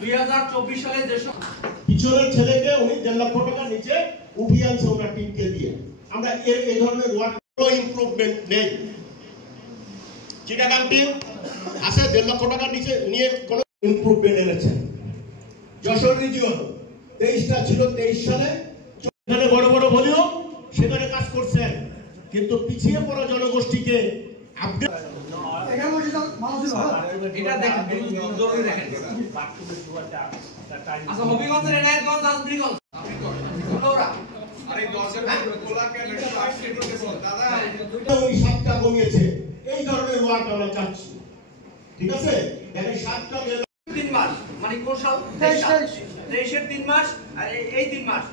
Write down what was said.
2024 সালে যে পিছনের ছেলেকে উনি 1.5 লক্ষ টাকা নিচে উঠিয়ে আনছে ওনার টিমকে দিয়ে। আমরা এই ধরনের ওয়ার্ড ইমপ্রুভমেন্ট নেই। চিটাগাং টিম আসে 1.5 লক্ষ টাকা নিচে নিয়ে কোনো ইমপ্রুভমেন্ট এনেছেন। যশোর রিজিয়ন 23টা ছিল 23 সালে, সেখানে বড় বড় ভলিউম সেখানে কাজ করছেন, কিন্তু পিছিয়ে পড়া জনগোষ্ঠীকে আপডেট এটা দেখেন জরুরি দেখেন। আচ্ছা হবিগঞ্জের এনায়েতগঞ্জ আজমিরগঞ্জ আরে 10 এর কোলা কেন 8 কে বল দাদা উনি 7টা কমিয়েছে। এই ধরনের ওয়ার্ক আমরা চাচ্ছি, ঠিক আছে? দেখেন 7টা 3 মাস মানে কোন সাল 23 এর 3 মাস আর এই 3 মাস